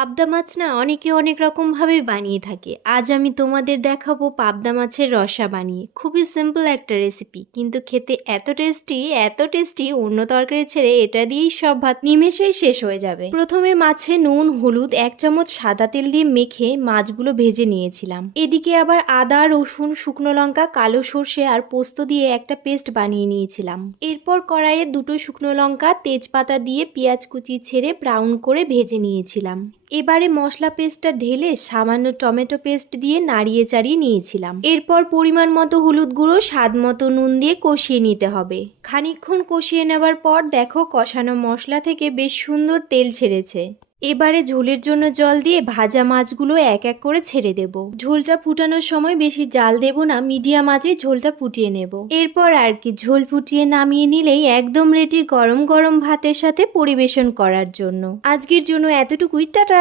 পাবদা মাছ না অনেকে অনেক রকমভাবে বানিয়ে থাকে। আজ আমি তোমাদের দেখাবো পাবদা মাছের রসা বানিয়ে। খুবই সিম্পল একটা রেসিপি, কিন্তু খেতে এত টেস্টি অন্য তরকারি ছেড়ে এটা দিয়েই সব ভাত নিমেষেই শেষ হয়ে যাবে। প্রথমে মাছে নুন হলুদ 1 চামচ সাদা তেল দিয়ে মেখে মাছগুলো ভেজে নিয়েছিলাম। এদিকে আবার আদা রসুন শুকনো লঙ্কা কালো সর্ষে আর পোস্ত দিয়ে একটা পেস্ট বানিয়ে নিয়েছিলাম। এরপর কড়াইয়ে 2টো শুকনো লঙ্কা তেজপাতা দিয়ে পেঁয়াজ কুচি ছেড়ে ব্রাউন করে ভেজে নিয়েছিলাম। এবারে মশলা পেস্টটা ঢেলে সামান্য টমেটো পেস্ট দিয়ে নাড়িয়ে চাড়িয়ে নিয়েছিলাম। এরপর পরিমাণ মতো হলুদ গুঁড়ো স্বাদ মতো নুন দিয়ে কষিয়ে নিতে হবে। খানিকক্ষণ কষিয়ে নেবার পর দেখো কষানো মশলা থেকে বেশ সুন্দর তেল ছেড়েছে। এবারে ঝোলের জন্য জল দিয়ে ভাজা মাছগুলো এক এক করে ছেড়ে দেব। ঝোলটা ফুটানোর সময় বেশি জাল দেব না, মিডিয়াম আঁচে ঝোলটা ফুটিয়ে নেব। এরপর আর কি, ঝোল ফুটিয়ে নামিয়ে নিলেই একদম রেডি গরম গরম ভাতের সাথে পরিবেশন করার জন্য। আজকের জন্য এতটুকুই, টাটা।